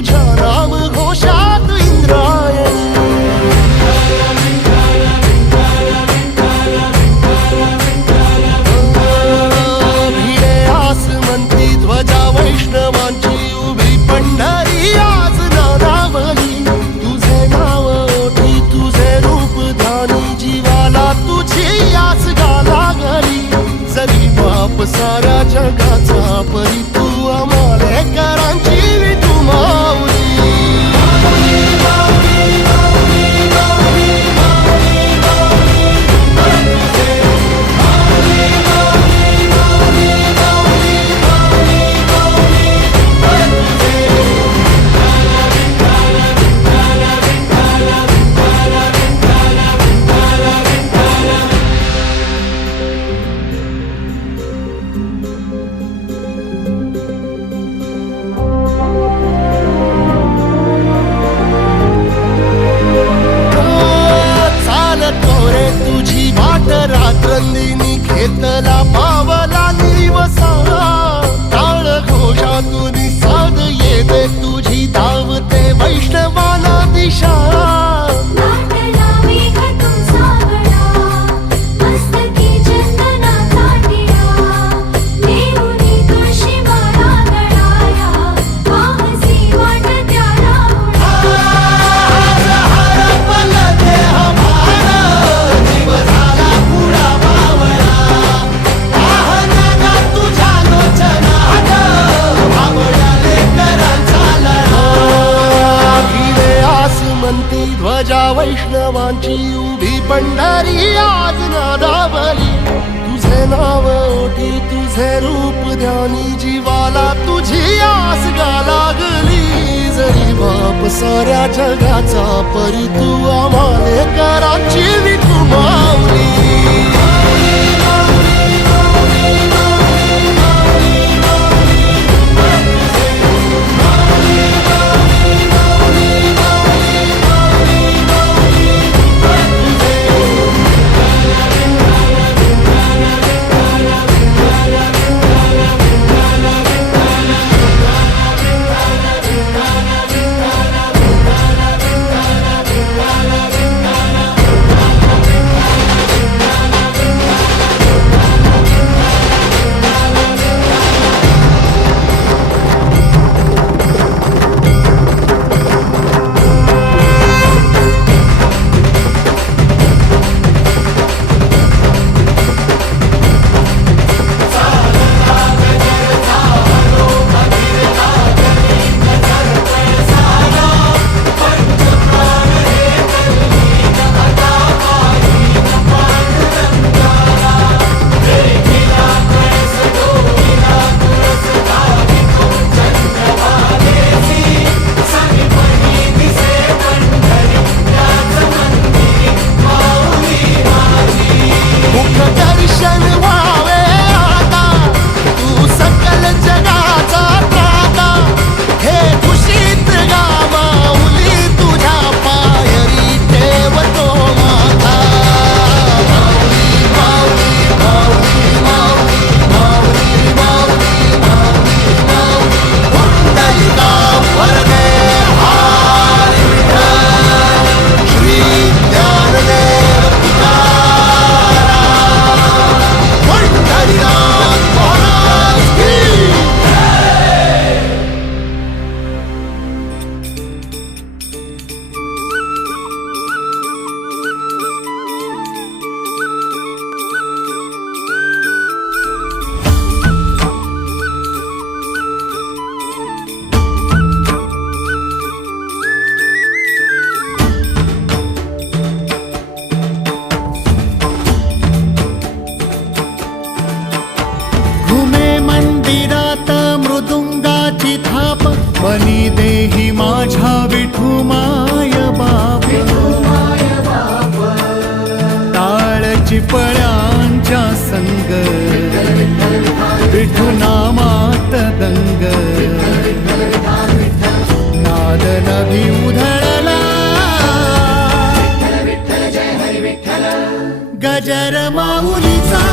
तुझ्या नाम घोषात इंद्रायणी भिडे आसमंती ध्वजा वैष्णवांची उभी पंढरी आज नादावली तुझे नाव ओठी तुझे रूप ध्यानी जीवाला तुझी आस गाला गली जरी बाप साऱ्या जगाचा परी तू आमालेकरांची विठू माऊली रात्रंदिनी घेतला पावला निवसा टाळ घोषातून साध येते तुझी धावते वैष्णवाला दिशा ध्वजा वैष्णवांची उभी पंढरी आज नादावली तुझे नाव ओठी तुझे रूप ध्यानी जीवाला तुझी आस गा लागली जरी बाप साऱ्या जगाचा परी तू आमालेकरांची विठू माऊली बनी देही माझ्या विठू माय बाप टाळ चिपळ्यांच्या संग विठू नामात दंग नाद नभी उधळला गजर माऊलीचा